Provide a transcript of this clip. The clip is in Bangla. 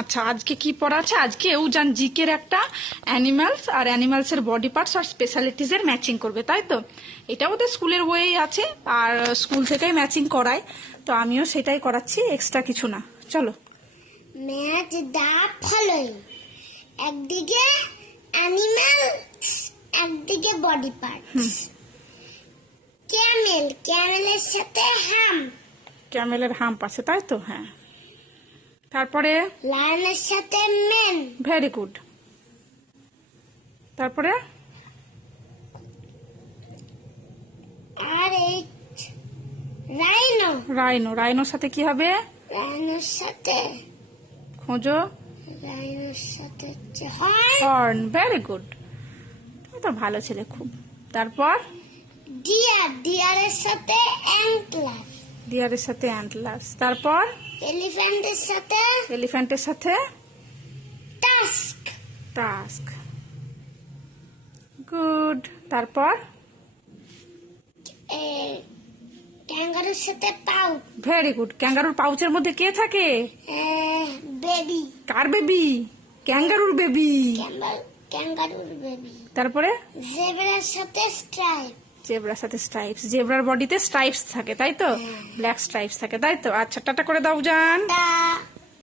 আচ্ছা, আজকে কি পড়া আছে? আজকে উজান জিকের একটা অ্যানিমালস আর অ্যানিমালসের বডি পার্টস আর স্পেশালিটিস এর ম্যাচিং করবে, তাই তো? এটা ওদের স্কুলের বইয়েই আছে আর স্কুল থেকেই ম্যাচিং করায়, তো আমিও সেটাই করাচ্ছি, এক্সট্রা কিছু না। চলো। ম্যাচ দা ফলোইং, একদিকে অ্যানিমাল, একদিকে বডি পার্টস। ক্যামেল, ক্যামেলের সাথে হাম্প, ক্যামেলের হাম্প আছে, তাই তো? হ্যাঁ। তারপরে লায়নের সাথে মেন, ভেরি গুড। তারপরে আর এই রাইনো, রাইনো, রাইনোর সাথে কি হবে? রাইনোর সাথে খোঁজো। রাইনোর সাথে হর্ন, হর্ন, ভেরি গুড। তুমি তো ভালো ছেলে খুব। তারপর ডিয়ার, ডিয়ারের সাথে অ্যান্টলার, ডিয়ারের সাথে অ্যান্টলাস। তারপর এলিফ্যান্টের সাথে এলিফ্যান্টের সাথে টাস্ক, টাস্ক, গুড। তারপর ক্যাঙ্গারুর সাথে পাউচ, ভেরি গুড। ক্যাঙ্গারুর পাউচের মধ্যে কে থাকে? বেবি, কার বেবি? ক্যাঙ্গারুর বেবি। ক্যাঙ্গারুর বেবি। তারপরে জেব্রার সাথে স্ট্রাইপ, জেব্রার সাথে স্ট্রাইপস। জেব্রার বডিতে স্ট্রাইপস থাকে, তাই তো? ব্ল্যাক স্ট্রাইপস থাকে, তাই তো? আচ্ছা, টাটা করে দাও জান। টা